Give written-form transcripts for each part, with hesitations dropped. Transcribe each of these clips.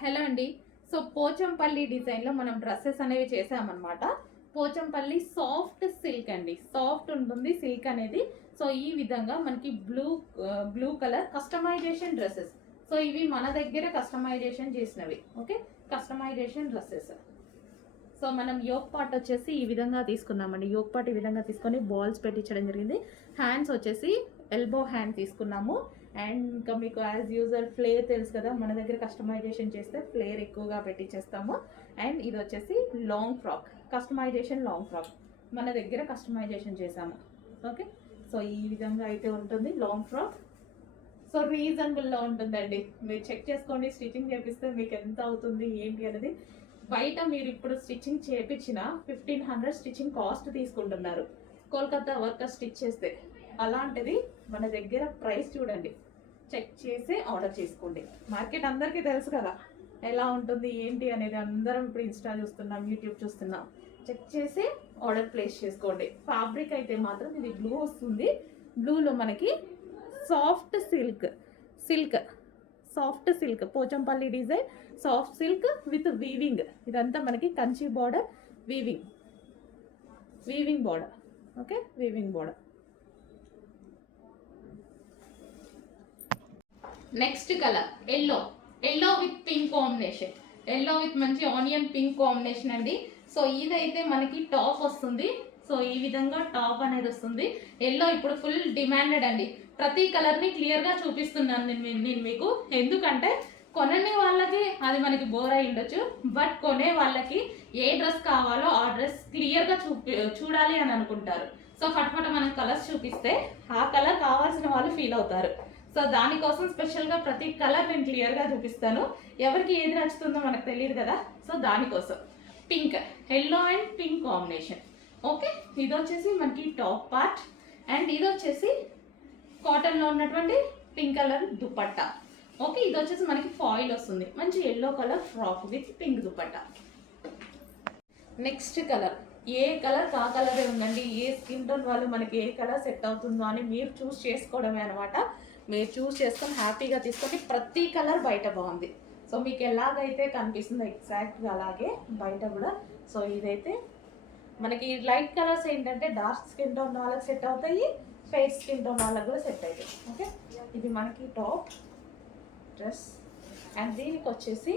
Hello అండి. So Pochampally డిజైన్లో మనం డ్రెస్సెస్ అనేవి చేసామన్నమాట. పోచంపల్లి సాఫ్ట్ సిల్క్ అండి, సాఫ్ట్ ఉంటుంది సిల్క్ అనేది. సో ఈ విధంగా మనకి blue colour customization dresses. So ఇవి మన దగ్గర కస్టమైజేషన్ చేసినవి. Okay, customization dresses. సో మనం యోక్ పార్ట్ వచ్చేసి ఈ విధంగా తీసుకున్నామండి. యోక్ పార్ట్ ఈ విధంగా తీసుకొని బాల్స్ పెట్టించడం జరిగింది. హ్యాండ్స్ వచ్చేసి ఎల్బో హ్యాండ్ తీసుకున్నాము. అండ్ ఇంకా మీకు యాజ్ యూజువల్ ఫ్లేర్ తెలుసు కదా, మన దగ్గర కస్టమైజేషన్ చేస్తే ఫ్లేర్ ఎక్కువగా పెట్టించేస్తాము. అండ్ ఇది వచ్చేసి long frock, customization long frock మన దగ్గర కస్టమైజేషన్ చేసాము. ఓకే, సో ఈ విధంగా అయితే ఉంటుంది లాంగ్ ఫ్రాక్. సో రీజనబుల్లో ఉంటుందండి, మీరు చెక్ చేసుకోండి. స్టిచ్చింగ్ చేపిస్తే మీకు ఎంత అవుతుంది ఏంటి అనేది. బయట మీరు ఇప్పుడు స్టిచ్చింగ్ చేయించిన 1500 స్టిచ్చింగ్ కాస్ట్ తీసుకుంటున్నారు కోల్కతా వర్కర్ స్టిచ్ చేస్తే. అలాంటిది మన దగ్గర ప్రైస్ చూడండి, చెక్ చేసి ఆర్డర్ చేసుకోండి. మార్కెట్ అందరికీ తెలుసు కదా ఎలా ఉంటుంది ఏంటి అనేది. అందరం ఇప్పుడు ఇన్స్టా చూస్తున్నాం, యూట్యూబ్ చూస్తున్నాం. చెక్ చేసి ఆర్డర్ ప్లేస్ చేసుకోండి. ఫ్యాబ్రిక్ అయితే మాత్రం ఇది బ్లూ వస్తుంది. బ్లూలో మనకి soft silk Pochampally design, soft silk with weaving. ఇదంతా మనకి Kanchi border, weaving border. Okay, weaving border. Next colour yellow with pink combination, yellow with మంచి ఆనియన్ పింక్ కాంబినేషన్ అండి. సో ఇదైతే మనకి టాప్ వస్తుంది. సో ఈ విధంగా టాప్ అనేది వస్తుంది. ఎల్లో ఇప్పుడు ఫుల్ డిమాండెడ్ అండి. ప్రతి కలర్ని క్లియర్గా చూపిస్తున్నాను నేను మీకు. ఎందుకంటే కొనని వాళ్ళకి అది మనకి బోర్ అయి ఉండొచ్చు, బట్ కొనే వాళ్ళకి ఏ డ్రెస్ కావాలో ఆ డ్రెస్ క్లియర్గా చూడాలి అని అనుకుంటారు. సో ఫట్ఫట మనం కలర్స్ చూపిస్తే ఆ కలర్ కావాల్సిన వాళ్ళు ఫీల్ అవుతారు. సో దానికోసం స్పెషల్గా ప్రతి కలర్ నేను క్లియర్గా చూపిస్తాను. ఎవరికి ఏది నచ్చుతుందో మనకు తెలియదు కదా. సో దానికోసం pink, yellow and pink combination. Okay, ఇది వచ్చేసి మనకి టాప్ పార్ట్. అండ్ ఇది వచ్చేసి కాటన్లో ఉన్నటువంటి పింక్ కలర్ దుపట్టా. ఓకే, ఇది వచ్చేసి మనకి ఫాయిల్ వస్తుంది. మంచి yellow colour frock with pink dupatta. Next colour, A colour కా కలరే ఉందండి. ఏ స్కిన్ టోన్ వాళ్ళు మనకి ఏ కలర్ సెట్ అవుతుందో అని మీరు చూస్ చేసుకోవడమే అనమాట. మీరు చూస్ చేసుకొని హ్యాపీగా తీసుకొని ప్రతి కలర్ బయట బాగుంది. సో మీకు ఎలాగైతే కనిపిస్తుందో ఎగ్జాక్ట్గా అలాగే బయట కూడా. సో ఇదైతే మనకి లైట్ కలర్స్ ఏంటంటే డార్క్ స్కిన్ టోన్ వాళ్ళకి సెట్ అవుతాయి, ఫేస్ స్కిన్ టోన్ వాళ్ళకి కూడా సెట్ అవుతాయి. ఓకే, ఇది మనకి టాప్ డ్రెస్. అండ్ దీనికి వచ్చేసి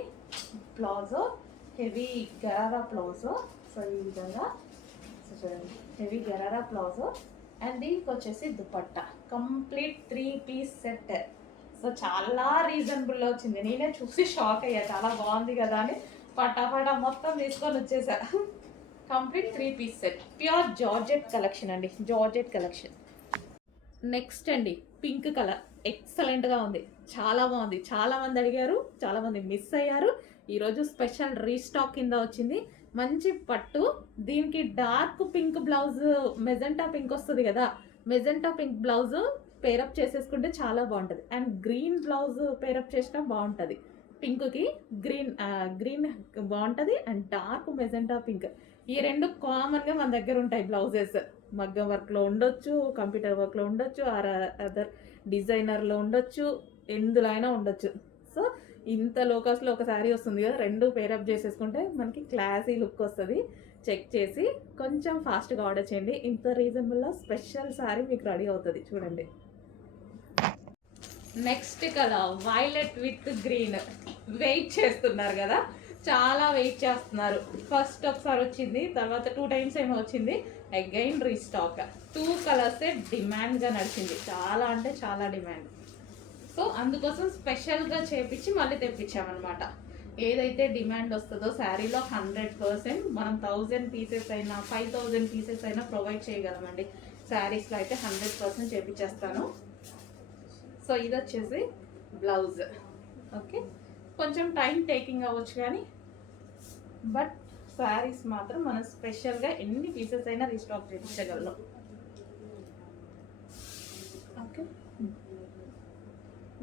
palazzo, heavy gharara palazzo. So ఈ విధంగా చూడండి, హెవీ గరారా ప్లాజో. అండ్ దీనికి వచ్చేసి dupatta, complete 3 piece set. So చాలా రీజనబుల్లో వచ్చింది. నేనే చూసి షాక్ అయ్యా, చాలా బాగుంది కదా అని పటాపటా మొత్తం తీసుకొని వచ్చేసా. Complete 3 piece set, pure georgette collection అండి, జార్జెట్ కలెక్షన్. నెక్స్ట్ అండి, పింక్ కలర్ ఎక్సలెంట్గా ఉంది, చాలా బాగుంది. చాలామంది అడిగారు, చాలామంది మిస్ అయ్యారు. ఈరోజు స్పెషల్ రీస్టాక్ కింద వచ్చింది. మంచి పట్టు, దీనికి dark pink blouse, magenta pink వస్తుంది కదా, మెజెంటా పింక్ బ్లౌజ్ పేరప్ చేసేసుకుంటే చాలా బాగుంటుంది. అండ్ గ్రీన్ బ్లౌజ్ పేరప్ చేసినా బాగుంటుంది. పింక్కి గ్రీన్ బాగుంటుంది. అండ్ డార్క్ మెజెంటా పింక్, ఈ రెండు కామన్గా మన దగ్గర ఉంటాయి బ్లౌజెస్. మగ్గం వర్క్లో ఉండొచ్చు, కంప్యూటర్ వర్క్లో ఉండొచ్చు, అదర్ డిజైనర్లో ఉండొచ్చు, ఎందులో అయినా ఉండొచ్చు. సో ఇంత లోకస్లో ఒక శారీ వస్తుంది కదా, రెండు పేరప్ చేసేసుకుంటే మనకి క్లాసీ లుక్ వస్తుంది. చెక్ చేసి కొంచెం ఫాస్ట్గా ఆర్డర్ చేయండి. ఇంత రీజనబుల్లో స్పెషల్ శారీ మీకు రెడీ అవుతుంది. చూడండి, next colour violet with green. Wait చేస్తున్నారు కదా, చాలా వెయిట్ చేస్తున్నారు. ఫస్ట్ ఒకసారి వచ్చింది, తర్వాత 2 టైమ్స్ ఏమో వచ్చింది. Again restock. 2 కలర్సే డిమాండ్గా నడిచింది, చాలా అంటే చాలా డిమాండ్. సో అందుకోసం స్పెషల్గా చేపించి మళ్ళీ తెప్పించామన్నమాట. ఏదైతే డిమాండ్ వస్తుందో శారీలో 100% మనం 1000 పీసెస్ అయినా 5000 పీసెస్ అయినా ప్రొవైడ్ చేయగలమండి. శారీస్లో అయితే 100% చేపించేస్తాను. సో ఇది వచ్చేసి బ్లౌజ్. ఓకే, కొంచెం టైం టేకింగ్ అవ్వచ్చు కానీ బట్ శారీస్ మాత్రం మనం స్పెషల్గా ఎన్ని పీసెస్ అయినా రీస్టాక్ చేయించగలం. Okay,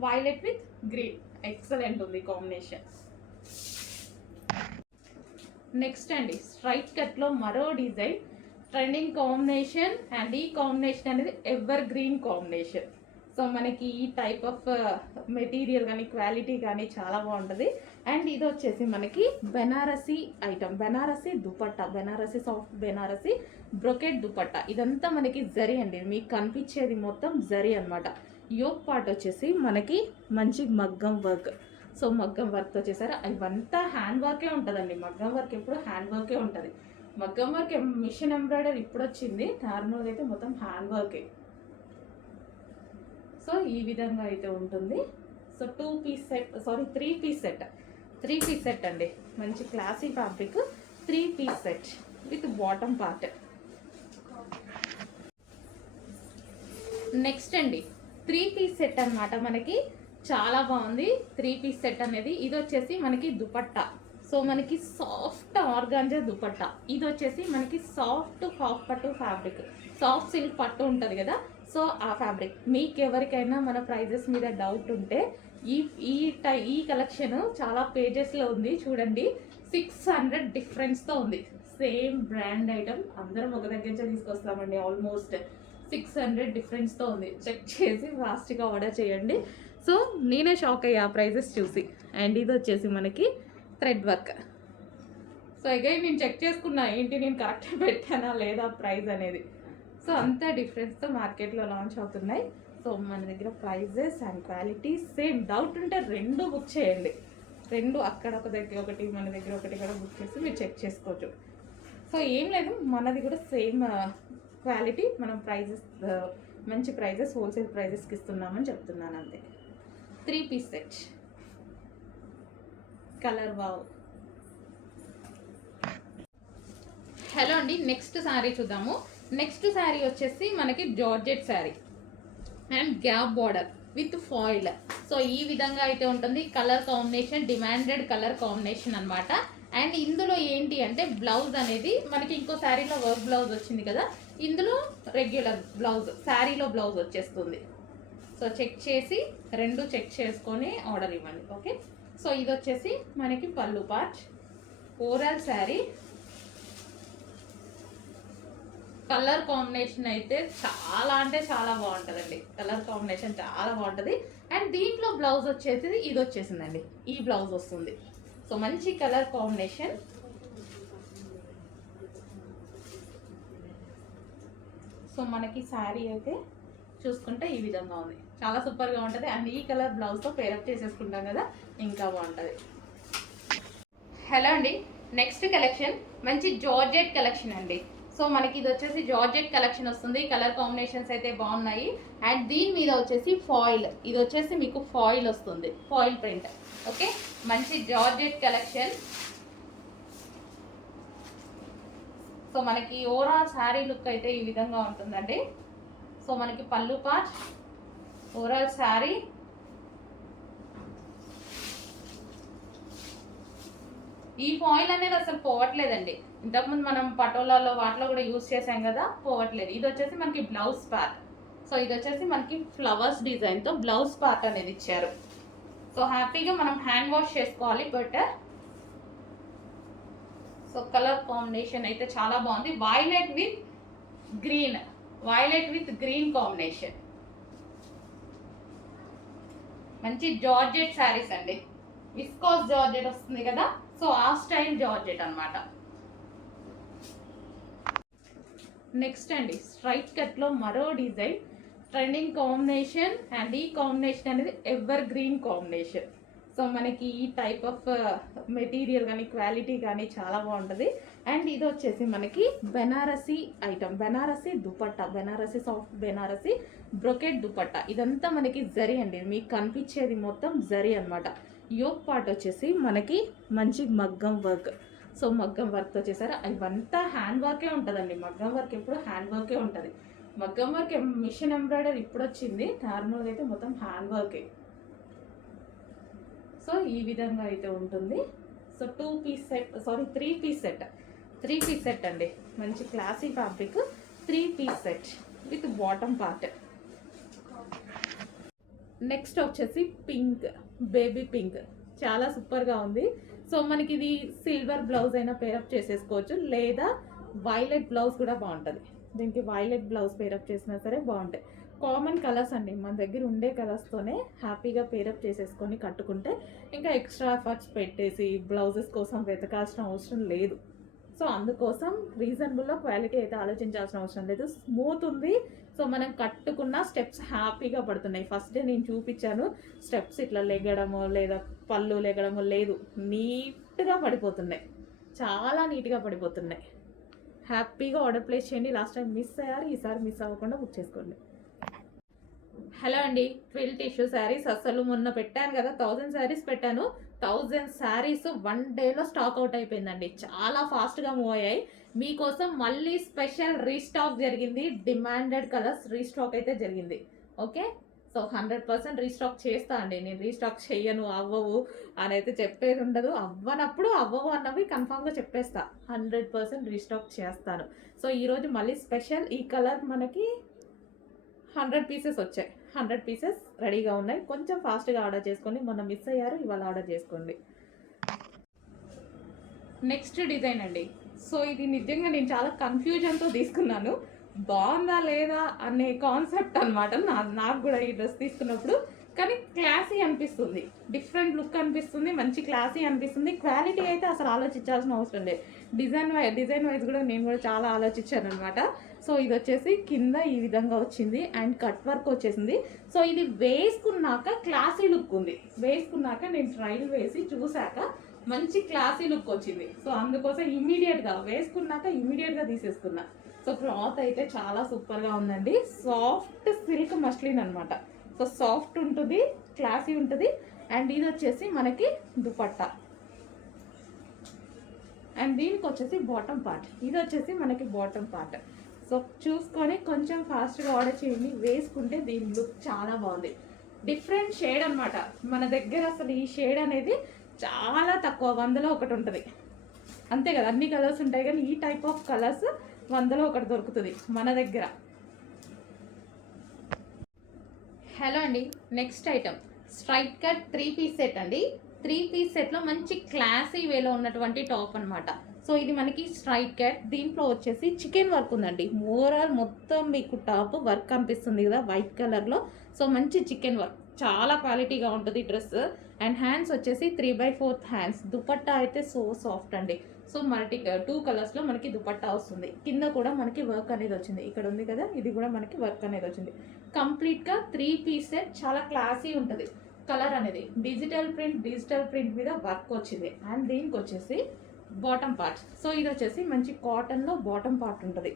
violet with green excellent ఉంది కాంబినేషన్. నెక్స్ట్ అండి, స్ట్రైట్ కట్లో మరో డిజైన్, ట్రెండింగ్ కాంబినేషన్. అండ్ ఈ కాంబినేషన్ అనేది ఎవర్ గ్రీన్ కాంబినేషన్. సో మనకి ఈ టైప్ ఆఫ్ మెటీరియల్ కానీ క్వాలిటీ కానీ చాలా బాగుంటుంది. అండ్ ఇది వచ్చేసి మనకి Banarasi item, Banarasi dupatta, Banarasi soft Banarasi brocade dupatta. ఇదంతా మనకి జరీ అండి, మీకు కనిపించేది మొత్తం జరీ అనమాట. యోక్ పార్ట్ వచ్చేసి మనకి మంచి మగ్గం వర్క్. సో మగ్గం వర్క్తో చేశారు. ఇవంతా హ్యాండ్ వర్కే ఉంటుందండి, మగ్గం వర్క్ ఎప్పుడు హ్యాండ్ వర్కే ఉంటుంది. మగ్గం వర్క్ మిషన్ ఎంబ్రాయిడరీ ఇప్పుడు వచ్చింది, నార్మల్గా అయితే మొత్తం హ్యాండ్ వర్కే. సో ఈ విధంగా అయితే ఉంటుంది. So 2 piece set, sorry 3 piece set, 3 piece set అండి. మంచి classy fabric 3 piece set with bottom part. Next అండి 3 పీస్ సెట్ అన్నమాట. మనకి చాలా బాగుంది 3 పీస్ సెట్ అనేది. ఇది వచ్చేసి మనకి దుపట్టా, సో మనకి సాఫ్ట్ ఆర్గాంజా దుపట్టా. ఇది వచ్చేసి మనకి సాఫ్ట్ హాఫ్ పట్టు ఫ్యాబ్రిక్, సాఫ్ట్ సిల్క్ పట్టు ఉంటుంది కదా, సో ఆ ఫ్యాబ్రిక్. మీకు ఎవరికైనా మన ప్రైజెస్ మీద డౌట్ ఉంటే ఈ కలెక్షన్ చాలా పేజెస్లో ఉంది చూడండి. 600 డిఫరెన్స్తో ఉంది. సేమ్ బ్రాండ్ ఐటమ్ అందరం ఒక దగ్గర నుంచి తీసుకొస్తామండి. ఆల్మోస్ట్ 600 డిఫరెన్స్తో ఉంది. చెక్ చేసి ఫాస్ట్గా ఆర్డర్ చేయండి. సో నేనే షాక్ అయ్యా ప్రైజెస్ చూసి. అండ్ ఇది వచ్చేసి మనకి థ్రెడ్ వర్క్. సో అగైన్ నేను చెక్ చేసుకున్నా ఏంటి నేను కరెక్ట్ పెట్టానా లేదా ప్రైస్ అనేది. సో అంత డిఫరెన్స్తో మార్కెట్లో లాంచ్ అవుతున్నాయి. సో మన దగ్గర prices and quality same. Doubt ఉంటే 2 బుక్ చేయండి. 2 అక్కడ ఒక దగ్గర ఒకటి, మన దగ్గర ఒకటి కూడా బుక్ చేసి మీరు చెక్ చేసుకోవచ్చు. సో ఏం లేదు, మనది కూడా సేమ్ క్వాలిటీ. మనం ప్రైజెస్ మంచి ప్రైజెస్ హోల్సేల్ ప్రైజెస్కి ఇస్తున్నామని చెప్తున్నాను అంతే. 3 piece set colour wow. Hello అండి, నెక్స్ట్ శారీ చూద్దాము. నెక్స్ట్ శారీ వచ్చేసి మనకి georgette sari and gap border with foil. So ఈ విధంగా అయితే ఉంటుంది. Colour combination demanded colour combination అనమాట. అండ్ ఇందులో ఏంటి అంటే బ్లౌజ్ అనేది మనకి ఇంకో శారీలో వర్క్ బ్లౌజ్ వచ్చింది కదా, ఇందులో రెగ్యులర్ బ్లౌజ్ శారీలో బ్లౌజ్ వచ్చేస్తుంది. సో చెక్ చేసి 2 చెక్ చేసుకొని ఆర్డర్ ఇవ్వండి. ఓకే. సో ఇది వచ్చేసి మనకి పళ్ళు part, overall sari. Colour combination అయితే చాలా అంటే చాలా బాగుంటుందండి. కలర్ కాంబినేషన్ చాలా బాగుంటుంది. అండ్ దీంట్లో బ్లౌజ్ వచ్చేసి ఇది వచ్చేసిందండి, ఈ బ్లౌజ్ వస్తుంది. సో మంచి కలర్ కాంబినేషన్. సో మనకి శారీ అయితే చూసుకుంటే ఈ విధంగా ఉంది, చాలా సూపర్గా ఉంటుంది. అండ్ ఈ కలర్ బ్లౌజ్తో పేరప్ చేసేసుకుంటాం కదా, ఇంకా బాగుంటుంది. హలో అండి, నెక్స్ట్ కలెక్షన్ మంచి జార్జెట్ కలెక్షన్ అండి. సో మనకి ఇది వచ్చేసి జార్జెట్ కలెక్షన్ వస్తుంది. కలర్ కాంబినేషన్స్ అయితే బాగున్నాయి. అండ్ దీని మీద వచ్చేసి ఫాయిల్, ఇది వచ్చేసి మీకు ఫాయిల్ వస్తుంది, ఫాయిల్ ప్రింట్. ఓకే, మంచి జార్జెట్ కలెక్షన్. సో మనకి ఓవరాల్ శారీ లుక్ అయితే ఈ విధంగా ఉంటుందండి. సో మనకి పళ్ళు పార్ట్, ఓవరాల్ శారీ. ఈ ఫాయిల్ అనేది అసలు పోవట్లేదండి. ఇంతకుముందు మనం పటోలాలో వాటిలో కూడా యూజ్ చేసాం కదా, పోవట్లేదు. ఇది వచ్చేసి మనకి బ్లౌజ్ పార్ట్. సో ఇది వచ్చేసి మనకి ఫ్లవర్స్ డిజైన్తో బ్లౌజ్ పార్ట్ అనేది ఇచ్చారు. సో హ్యాపీగా మనం హ్యాండ్ వాష్ చేసుకోవాలి బెటర్. సో కలర్ కాంబినేషన్ అయితే చాలా బాగుంది. Violet with green, violet with green combination. మంచి జార్జెట్ శారీస్ అండి. విస్కోస్ జార్జెట్ వస్తుంది కదా, సో ఆ స్టైల్ జార్జెట్ అన్నమాట. నెక్స్ట్ అండి స్ట్రైట్ కట్లో మరో డిజైన్, ట్రెండింగ్ కాంబినేషన్. అండ్ ఈ కాంబినేషన్ అనేది ఎవర్ గ్రీన్ కాంబినేషన్. సో మనకి ఈ టైప్ ఆఫ్ మెటీరియల్ కానీ క్వాలిటీ కానీ చాలా బాగుంటుంది. అండ్ ఇది వచ్చేసి మనకి Banarasi item, Banarasi dupatta, Banarasi soft Banarasi brocade dupatta. ఇదంతా మనకి జరీ అండి, మీకు కనిపించేది మొత్తం జరీ అనమాట. యోక్ పార్ట్ వచ్చేసి మనకి మంచి మగ్గం వర్క్. సో మగ్గం వర్క్తో చేశారు. ఇవంతా హ్యాండ్ వర్కే ఉంటుందండి, మగ్గం వర్క్ ఎప్పుడు హ్యాండ్ వర్కే ఉంటుంది. మగ్గం వర్క్ మిషన్ ఎంబ్రాయిడరీ ఇప్పుడు వచ్చింది, నార్మల్గా అయితే మొత్తం హ్యాండ్ వర్కే. సో ఈ విధంగా అయితే ఉంటుంది. So 2 piece set, sorry 3 piece set, 3 piece set అండి. మంచి classy fabric 3 piece set with bottom part. Next వచ్చేసి పింక్, బేబీ పింక్, చాలా సూపర్గా ఉంది. సో మనకి ఇది సిల్వర్ బ్లౌజ్ అయినా పేరప్ చేసేసుకోవచ్చు, లేదా వైలెట్ బ్లౌజ్ కూడా బాగుంటుంది. దీనికి వైలెట్ బ్లౌజ్ పేరప్ చేసినా సరే బాగుంటాయి. కామన్ కలర్స్ అండి, మన దగ్గర ఉండే కలర్స్తోనే హ్యాపీగా పేరప్ చేసేసుకొని కట్టుకుంటే ఇంకా ఎక్స్ట్రా ఎఫర్ట్స్ పెట్టేసి బ్లౌజెస్ కోసం వెతకాల్సిన అవసరం లేదు. సో అందుకోసం రీజనబుల్లో క్వాలిటీ అయితే ఆలోచించాల్సిన అవసరం లేదు. స్మూత్ ఉంది. సో మనం కట్టుకున్న స్టెప్స్ హ్యాపీగా పడుతున్నాయి. ఫస్ట్ డే నేను చూపించాను, స్టెప్స్ ఇట్లా లెగడమో లేదా పళ్ళు లెగడమో లేదు, నీట్గా పడిపోతున్నాయి, చాలా నీట్గా పడిపోతున్నాయి. హ్యాపీగా ఆర్డర్ ప్లేస్ చేయండి. లాస్ట్ టైం మిస్ అయ్యారు, ఈసారి మిస్ అవ్వకుండా బుక్ చేసుకోండి. హలో అండి, ట్విల్ టిష్యూ శారీస్ అసలు మొన్న పెట్టాను కదా, 1000 శారీస్ పెట్టాను. 1000 శారీస్ 1 డేలో స్టాక్ అవుట్ అయిపోయిందండి. చాలా ఫాస్ట్గా మూవ్ అయ్యాయి. మీకోసం మళ్ళీ స్పెషల్ రీస్టాక్ జరిగింది. డిమాండెడ్ కలర్స్ రీస్టాక్ అయితే జరిగింది. ఓకే, సో 100% రీస్టాక్ చేస్తా అండి. నేను రీస్టాక్ చెయ్యను, అవ్వవు అని అయితే చెప్పేది ఉండదు. అవ్వనప్పుడు అవ్వవు అన్నవి కన్ఫామ్గా చెప్పేస్తా. 100% రీస్టాక్ చేస్తాను. సో ఈరోజు మళ్ళీ స్పెషల్ ఈ కలర్ మనకి 100 పీసెస్ వచ్చాయి. 100 పీసెస్ రెడీగా ఉన్నాయి. కొంచెం ఫాస్ట్గా ఆర్డర్ చేసుకోండి. మొన్న మిస్ అయ్యారు, ఇవాళ ఆర్డర్ చేసుకోండి. నెక్స్ట్ డిజైన్ అండి. సో ఇది నిజంగా నేను చాలా కన్ఫ్యూజన్తో తీసుకున్నాను. బాగుందా లేదా అనే కాన్సెప్ట్ అనమాట నాకు కూడా ఈ డ్రెస్ తీసుకున్నప్పుడు. కానీ క్లాసీ అనిపిస్తుంది, డిఫరెంట్ లుక్ అనిపిస్తుంది, మంచి క్లాసీ అనిపిస్తుంది. క్వాలిటీ అయితే అసలు ఆలోచించాల్సిన అవసరం లేదు. డిజైన్ వైజ్ కూడా నేను కూడా చాలా ఆలోచించాను అనమాట. సో ఇది వచ్చేసి కింద ఈ విధంగా వచ్చింది అండ్ కట్ వర్క్ వచ్చేసింది. సో ఇది వేసుకున్నాక క్లాసీ లుక్ ఉంది. వేసుకున్నాక నేను ట్రైల్ వేసి చూశాక మంచి క్లాసీ లుక్ వచ్చింది. సో అందుకోసం ఇమీడియట్గా వేసుకున్నాక ఇమీడియట్గా తీసేసుకున్నా. సో క్లాత్ అయితే చాలా సూపర్గా ఉందండి. సాఫ్ట్ సిల్క్ మస్లిన్ అనమాట. సో సాఫ్ట్ ఉంటుంది, క్లాసీ ఉంటుంది. అండ్ ఇది వచ్చేసి మనకి దుపట్టా అండ్ దీనికి వచ్చేసి బాటమ్ పార్ట్. ఇది వచ్చేసి మనకి బాటమ్ పార్ట్. సో చూసుకొని కొంచెం ఫాస్ట్గా ఆర్డర్ చేయండి. వేసుకుంటే దీని లుక్ చాలా బాగుంది. డిఫరెంట్ షేడ్ అనమాట. మన దగ్గర అసలు ఈ షేడ్ అనేది చాలా తక్కువ, 100లో ఒకటి ఉంటుంది అంతే కదా. అన్ని కలర్స్ ఉంటాయి కానీ ఈ టైప్ ఆఫ్ కలర్స్ 100లో ఒకటి దొరుకుతుంది మన దగ్గర. హలో అండి, next item straight cut 3 piece set అండి. 3 పీస్ సెట్లో మంచి క్లాసీ వేలో ఉన్నటువంటి టాప్ అనమాట. సో ఇది మనకి స్ట్రైట్ కట్. దీంట్లో వచ్చేసి చికెన్ వర్క్ ఉందండి. ఓవరాల్ మొత్తం మీకు టాప్ వర్క్ కనిపిస్తుంది కదా వైట్ కలర్లో. సో మంచి చికెన్ వర్క్, చాలా క్వాలిటీగా ఉంటుంది డ్రెస్. అండ్ హ్యాండ్స్ వచ్చేసి 3/4 హ్యాండ్స్. దుపట్టా అయితే సో సాఫ్ట్ అండి. సో మల్టీ 2 కలర్స్లో మనకి దుపట్టా వస్తుంది. కింద కూడా మనకి వర్క్ అనేది వచ్చింది. ఇక్కడ ఉంది కదా, ఇది కూడా మనకి వర్క్ అనేది వచ్చింది. కంప్లీట్గా 3 పీస్ సెట్, చాలా క్లాసీ ఉంటుంది. కలర్ అనేది డిజిటల్ ప్రింట్ మీద వర్క్ వచ్చింది. అండ్ దీనికి వచ్చేసి బాటమ్ పార్ట్. సో ఇది వచ్చేసి మంచి కాటన్లో బాటమ్ పార్ట్ ఉంటుంది.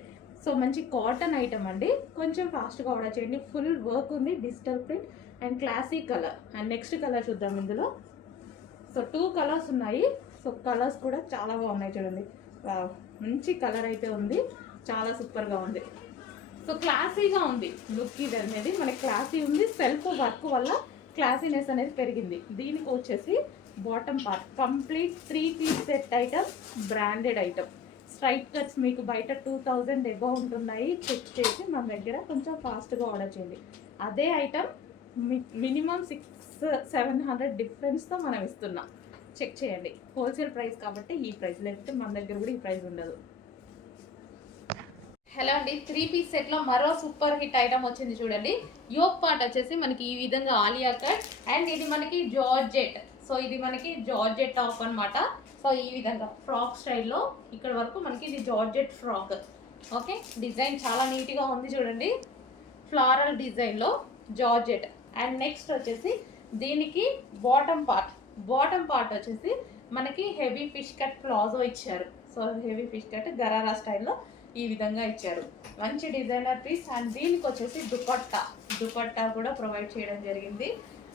సో మంచి కాటన్ ఐటమ్ అండి. కొంచెం ఫాస్ట్గా ఆర్డర్ చేయండి. ఫుల్ వర్క్ ఉంది, digital print and classy colour. And next colour చూద్దాం ఇందులో. సో 2 కలర్స్ ఉన్నాయి. సో కలర్స్ కూడా చాలా బాగున్నాయి చూడండి. మంచి కలర్ అయితే ఉంది, చాలా సూపర్గా ఉంది. సో క్లాసీగా ఉంది లుక్. ఇది అనేది మనకి క్లాసీ ఉంది. సెల్ఫ్ వర్క్ వల్ల క్లాసీనెస్ అనేది పెరిగింది. దీనికి వచ్చేసి bottom part complete 3 piece set item, branded item. Straight cuts మీకు బయట 2000 ఎబో ఉంటున్నాయి. చెక్ చేసి మన దగ్గర కొంచెం ఫాస్ట్గా ఆర్డర్ చేయండి. అదే ఐటమ్ మినిమం 600-700 డిఫరెన్స్తో మనం ఇస్తున్నాం. చెక్ చేయండి. హోల్సేల్ ప్రైస్ కాబట్టి ఈ ప్రైస్, లేకపోతే మన దగ్గర కూడా ఈ ప్రైస్ ఉండదు. హలో అండి, 3 పీస్ సెట్లో మరో సూపర్ హిట్ ఐటమ్ వచ్చింది చూడండి. యోక్ పార్ట్ వచ్చేసి మనకి ఈ విధంగా ఆలియా కట్ అండ్ ఇది మనకి జార్జెట్. సో ఇది మనకి జార్జెట్ టాప్ అనమాట. సో ఈ విధంగా ఫ్రాక్ స్టైల్లో ఇక్కడ వరకు మనకి ఇది జార్జెట్ ఫ్రాక్. ఓకే, డిజైన్ చాలా నీట్గా ఉంది చూడండి. ఫ్లారల్ డిజైన్లో జార్జెట్. అండ్ నెక్స్ట్ వచ్చేసి దీనికి బాటమ్ పార్ట్ వచ్చేసి మనకి హెవీ ఫిష్ కట్ ప్లాజో ఇచ్చారు. So heavy fish cut gharara స్టైల్లో ఈ విధంగా ఇచ్చారు. మంచి డిజైనర్ పీస్. అండ్ దీనికి వచ్చేసి దుపట్టా కూడా ప్రొవైడ్ చేయడం జరిగింది.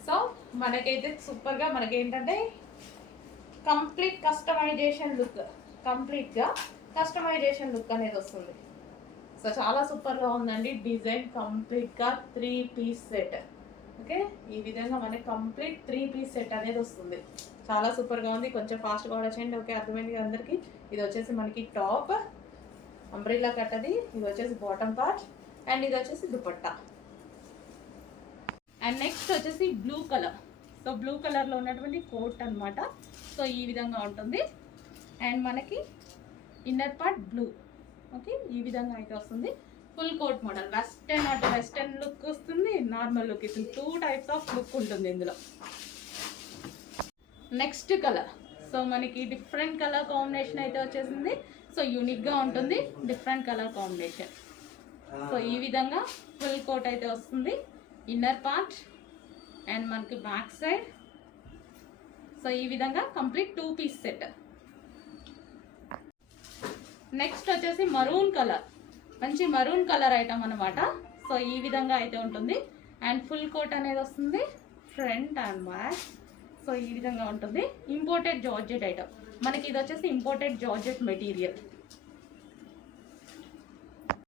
సో మనకైతే సూపర్గా మనకి ఏంటంటే కంప్లీట్ కస్టమైజేషన్ లుక్ అనేది వస్తుంది. సో చాలా సూపర్గా ఉందండి. డిజైన్ కంప్లీట్గా 3 పీస్ సెట్. ఓకే, ఈ విధంగా మనకి కంప్లీట్ 3 పీస్ సెట్ అనేది వస్తుంది. చాలా సూపర్గా ఉంది. కొంచెం ఫాస్ట్గా ఆర్డర్ చేయండి. ఓకే, అర్థమైంది అందరికీ. ఇది వచ్చేసి మనకి టాప్ అంబ్రెల్లా కట్, అది ఇది వచ్చేసి బాటమ్ పార్ట్ అండ్ ఇది వచ్చేసి దుపట్టా. అండ్ నెక్స్ట్ వచ్చేసి బ్లూ కలర్. సో బ్లూ కలర్లో ఉన్నటువంటి కోట్ అనమాట. సో ఈ విధంగా ఉంటుంది. అండ్ మనకి ఇన్నర్ పార్ట్ బ్లూ. ఓకే, ఈ విధంగా అయితే వస్తుంది. ఫుల్ కోట్ మోడల్ వెస్టర్న్ అటు వెస్టర్న్ లుక్ వస్తుంది, నార్మల్ లుక్ ఇస్తుంది. 2 టైప్స్ ఆఫ్ లుక్ ఉంటుంది ఇందులో. నెక్స్ట్ కలర్, సో మనకి డిఫరెంట్ కలర్ కాంబినేషన్ అయితే వచ్చేసింది. సో యూనిక్గా ఉంటుంది, డిఫరెంట్ కలర్ కాంబినేషన్. సో ఈ విధంగా ఫుల్ కోట్ అయితే వస్తుంది, ఇన్నర్ పార్ట్ అండ్ మనకి బ్యాక్ సైడ్. సో ఈ విధంగా కంప్లీట్ 2 పీస్ సెట్. నెక్స్ట్ వచ్చేసి మరూన్ కలర్, మంచి మరూన్ కలర్ ఐటమ్ అనమాట. సో ఈ విధంగా అయితే ఉంటుంది అండ్ ఫుల్ కోట్ అనేది వస్తుంది ఫ్రంట్ అండ్ బ్యాక్. సో ఈ విధంగా ఉంటుంది. ఇంపోర్టెడ్ జార్జెట్ ఐటమ్ మనకి, ఇది వచ్చేసి ఇంపోర్టెడ్ జార్జెట్ మెటీరియల్.